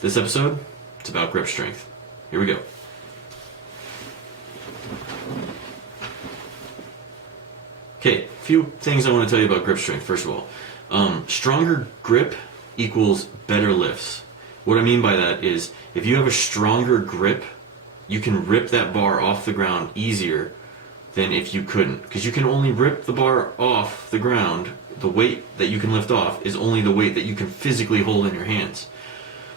This episode, it's about grip strength. Here we go. Okay, a few things I want to tell you about grip strength. First of all, stronger grip equals better lifts. What I mean by that is if you have a stronger grip, you can rip that bar off the ground easier than if you couldn't. Because you can only rip the bar off the ground, the weight that you can lift off is only the weight that you can physically hold in your hands.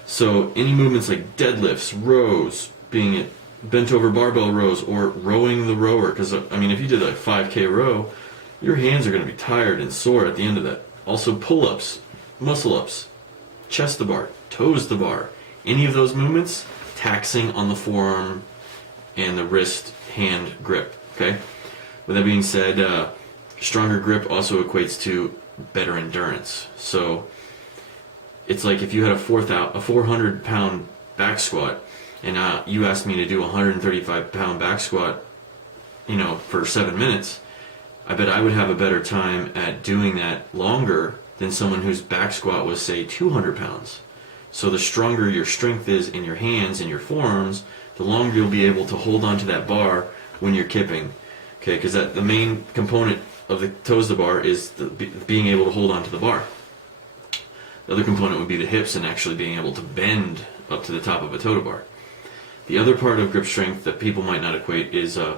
So any movements like deadlifts, rows, being it bent over barbell rows, or rowing the rower, because I mean if you did a 5K row, your hands are going to be tired and sore at the end of that. Also pull-ups, muscle-ups, chest to bar, toes to bar, any of those movements taxing on the forearm and the wrist hand grip. Okay. With that being said, stronger grip also equates to better endurance. So it's like if you had a 400-pound back squat, and you asked me to do a 135-pound back squat, for 7 minutes, I bet I would have a better time at doing that longer than someone whose back squat was, say, 200 pounds. So the stronger your strength is in your hands and your forearms, the longer you'll be able to hold onto that bar when you're kipping. Okay, because the main component of the toes to bar is being able to hold onto the bar. The other component would be the hips and actually being able to bend up to the top of a toe to bar. The other part of grip strength that people might not equate is the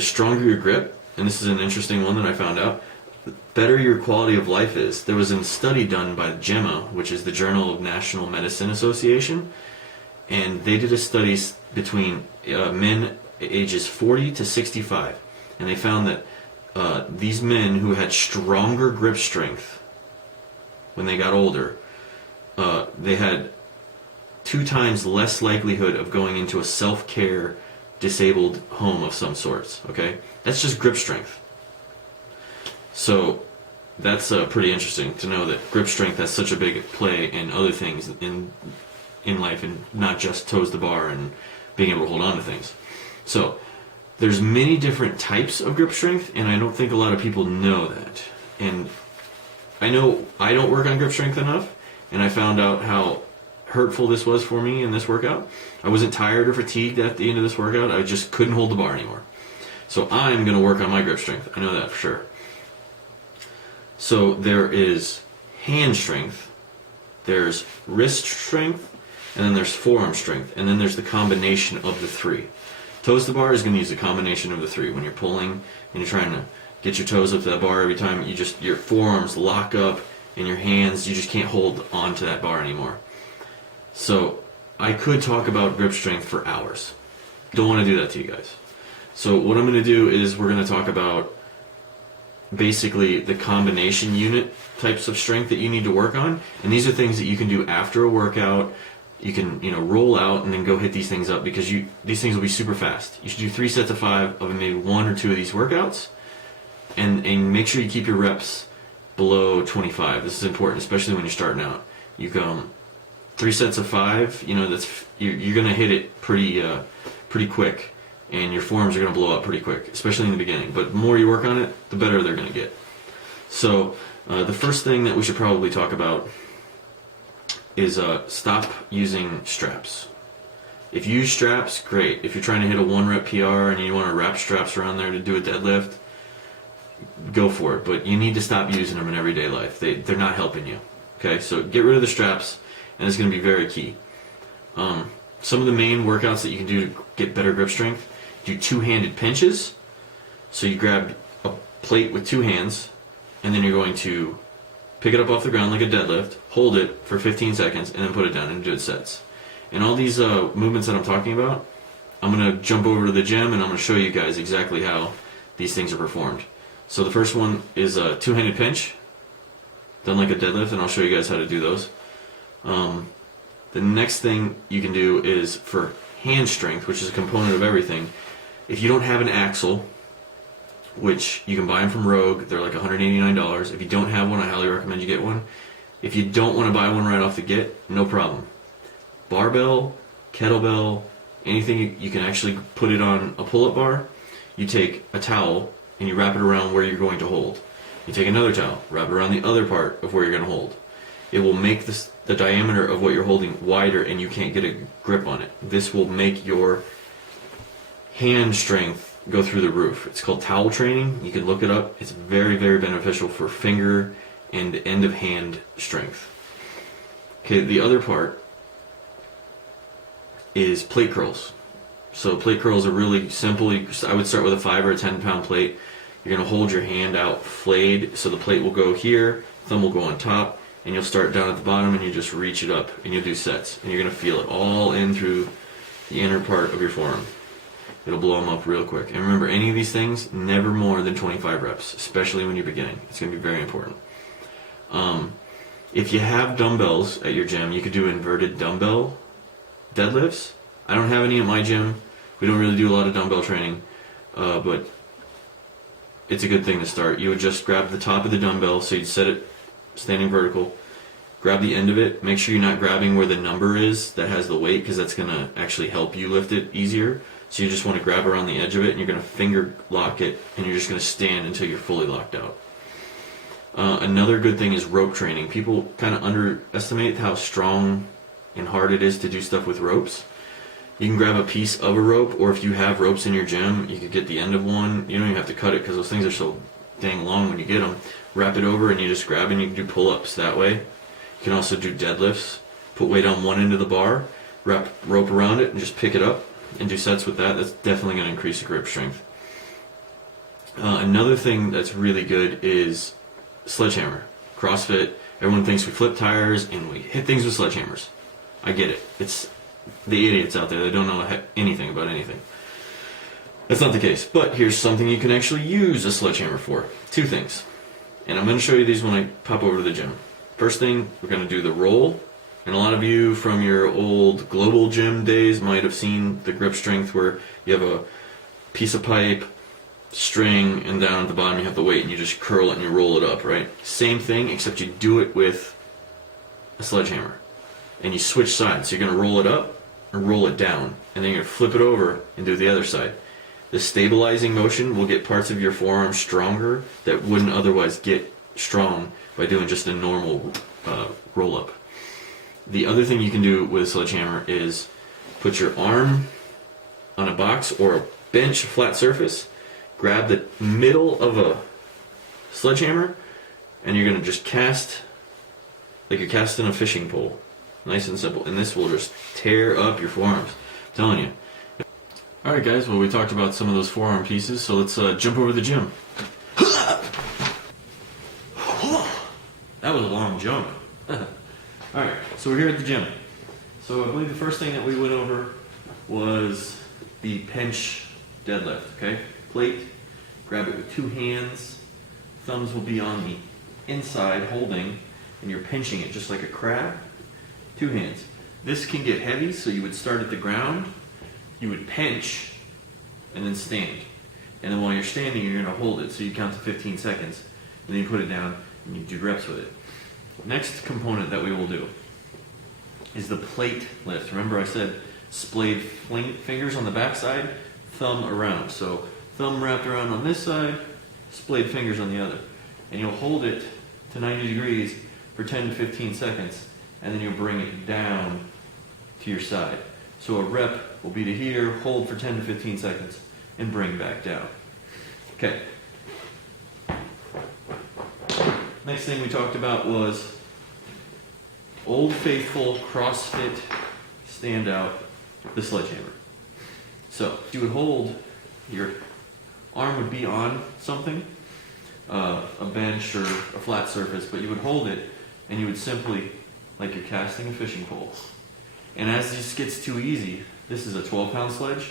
stronger your grip, and this is an interesting one that I found out, the better your quality of life is. There was a study done by JAMA, which is the Journal of National Medicine Association, and they did a study between men ages 40 to 65, and they found that these men who had stronger grip strength when they got older, they had 2 times less likelihood of going into a self-care disabled home of some sorts. Okay, that's just grip strength. So that's pretty interesting to know that grip strength has such a big play in other things in life, and not just toes to bar and being able to hold on to things. So there's many different types of grip strength, and I don't think a lot of people know that. And I know I don't work on grip strength enough, and I found out how hurtful this was for me in this workout. I wasn't tired or fatigued at the end of this workout, I just couldn't hold the bar anymore. So I'm going to work on my grip strength, I know that for sure. So there is hand strength, there's wrist strength, and then there's forearm strength, and then there's the combination of the 3. Toes to bar is going to use a combination of the 3. When you're pulling and you're trying to get your toes up to that bar every time, your forearms lock up and your hands, you just can't hold on to that bar anymore. So I could talk about grip strength for hours. Don't want to do that to you guys. So what I'm going to do is we're going to talk about basically the combination unit types of strength that you need to work on. And these are things that you can do after a workout. You can roll out and then go hit these things up, because these things will be super fast. You should do 3 sets of 5 of maybe 1 or 2 of these workouts, and make sure you keep your reps below 25. This is important, especially when you're starting out. You go 3 sets of 5. You're gonna hit it pretty quick, and your forearms are gonna blow up pretty quick, especially in the beginning. But the more you work on it, the better they're gonna get. So the first thing that we should probably talk about is stop using straps. If you use straps, great. If you're trying to hit a 1-rep PR and you want to wrap straps around there to do a deadlift, go for it. But you need to stop using them in everyday life. They're not helping you. Okay, so get rid of the straps, and it's going to be very key. Some of the main workouts that you can do to get better grip strength: do 2-handed pinches. So you grab a plate with 2 hands, and then you're going to pick it up off the ground like a deadlift, hold it for 15 seconds, and then put it down and do it sets. And all these movements that I'm talking about, I'm going to jump over to the gym and I'm going to show you guys exactly how these things are performed. So the first one is a 2-handed pinch, done like a deadlift, and I'll show you guys how to do those. The next thing you can do is for hand strength, which is a component of everything. If you don't have an axle, which you can buy them from Rogue, they're like $189. If you don't have one, I highly recommend you get one. If you don't want to buy one right off the get, no problem. Barbell, kettlebell, anything you can actually put it on a pull-up bar. You take a towel and you wrap it around where you're going to hold. You take another towel, wrap it around the other part of where you're going to hold. It will make the diameter of what you're holding wider, and you can't get a grip on it. This will make your hand strength go through the roof. It's called towel training. You can look it up. It's very, very beneficial for finger and end of hand strength. Okay, the other part is plate curls. So plate curls are really simple. I would start with a 5 or a 10 pound plate. You're going to hold your hand out flayed, so the plate will go here, thumb will go on top, and you'll start down at the bottom and you just reach it up and you'll do sets. And you're going to feel it all in through the inner part of your forearm. It'll blow them up real quick. And remember, any of these things, never more than 25 reps, especially when you're beginning. It's going to be very important. If you have dumbbells at your gym, you could do inverted dumbbell deadlifts. I don't have any at my gym. We don't really do a lot of dumbbell training, but it's a good thing to start. You would just grab the top of the dumbbell, so you'd set it standing vertical, grab the end of it, make sure you're not grabbing where the number is that has the weight, because that's going to actually help you lift it easier. So you just want to grab around the edge of it, and you're going to finger lock it, and you're just going to stand until you're fully locked out. Another good thing is rope training. People kind of underestimate how strong and hard it is to do stuff with ropes. You can grab a piece of a rope, or if you have ropes in your gym, you could get the end of one. You don't even have to cut it because those things are so dang long when you get them. Wrap it over and you just grab it, and you can do pull-ups that way. You can also do deadlifts. Put weight on one end of the bar, wrap rope around it, and just pick it up and do sets with that. That's definitely going to increase the grip strength. Another thing that's really good is sledgehammer. CrossFit, everyone thinks we flip tires and we hit things with sledgehammers. I get it. It's the idiots out there that don't know anything about anything. That's not the case. But here's something you can actually use a sledgehammer for. Two things. And I'm going to show you these when I pop over to the gym. First thing, we're going to do the roll. And a lot of you from your old global gym days might have seen the grip strength where you have a piece of pipe, string, and down at the bottom you have the weight, and you just curl it and you roll it up, right? Same thing, except you do it with a sledgehammer. And you switch sides. So you're going to roll it up or roll it down, and then you're going to flip it over and do the other side. The stabilizing motion will get parts of your forearm stronger that wouldn't otherwise get strong by doing just a normal roll-up. The other thing you can do with a sledgehammer is put your arm on a box or a bench, flat surface, grab the middle of a sledgehammer, and you're going to just cast like you're casting a fishing pole. Nice and simple. And this will just tear up your forearms. I'm telling you. Alright guys, well we talked about some of those forearm pieces, so let's jump over to the gym. That was a long jump. Alright, so we're here at the gym. So I believe the first thing that we went over was the pinch deadlift, okay? Plate, grab it with two hands. Thumbs will be on the inside holding, and you're pinching it just like a crab. Two hands. This can get heavy, so you would start at the ground, you would pinch, and then stand. And then while you're standing, you're going to hold it, so you count to 15 seconds, and then you put it down, and you do reps with it. Next component that we will do is the plate lift. Remember I said splayed fingers on the back side, thumb around. So thumb wrapped around on this side, splayed fingers on the other. And you'll hold it to 90 degrees for 10 to 15 seconds, and then you'll bring it down to your side. So a rep will be to here, hold for 10 to 15 seconds, and bring back down. Okay. Next thing we talked about was Old Faithful CrossFit standout, the sledgehammer. So you would hold, your arm would be on something, a bench or a flat surface, but you would hold it and you would simply, like you're casting a fishing pole. And as this gets too easy, this is a 12-pound sledge,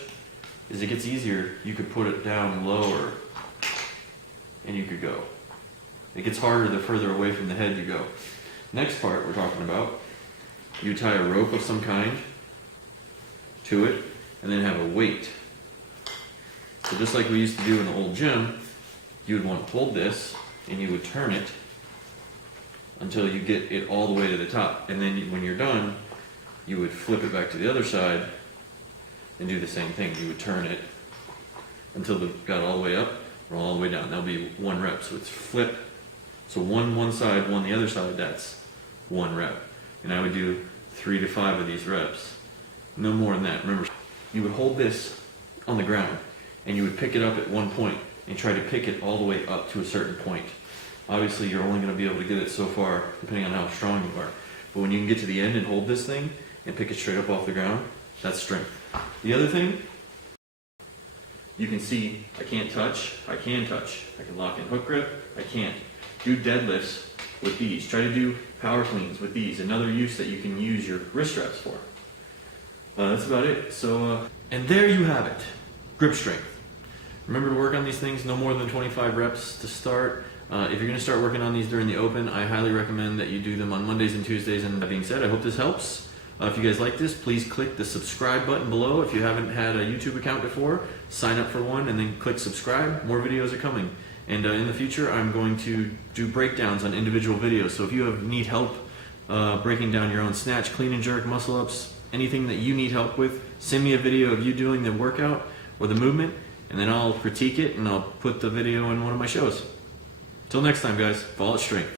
as it gets easier, you could put it down lower and you could go. It gets harder the further away from the head you go. Next part we're talking about, you tie a rope of some kind to it and then have a weight. So just like we used to do in the old gym, you would want to hold this and you would turn it until you get it all the way to the top. And then when you're done, you would flip it back to the other side and do the same thing. You would turn it until it got all the way up. roll all the way down. That'll be 1 rep. So it's flip. So one side, one the other side, that's 1 rep. And I would do 3 to 5 of these reps. No more than that. Remember, you would hold this on the ground and you would pick it up at one point and try to pick it all the way up to a certain point. Obviously, you're only going to be able to get it so far depending on how strong you are. But when you can get to the end and hold this thing and pick it straight up off the ground, that's strength. The other thing, you can see I can't touch, I can touch. I can lock in hook grip, I can't. Do deadlifts with these. Try to do power cleans with these. Another use that you can use your wrist reps for. That's about it. So, and there you have it. Grip strength. Remember to work on these things, no more than 25 reps to start. If you're going to start working on these during the open, I highly recommend that you do them on Mondays and Tuesdays. And that being said, I hope this helps. If you guys like this, please click the subscribe button below. If you haven't had a YouTube account before, sign up for one and then click subscribe. More videos are coming. And in the future, I'm going to do breakdowns on individual videos. So if you need help breaking down your own snatch, clean and jerk, muscle ups, anything that you need help with, send me a video of you doing the workout or the movement, and then I'll critique it and I'll put the video in one of my shows. Till next time, guys, follow strength.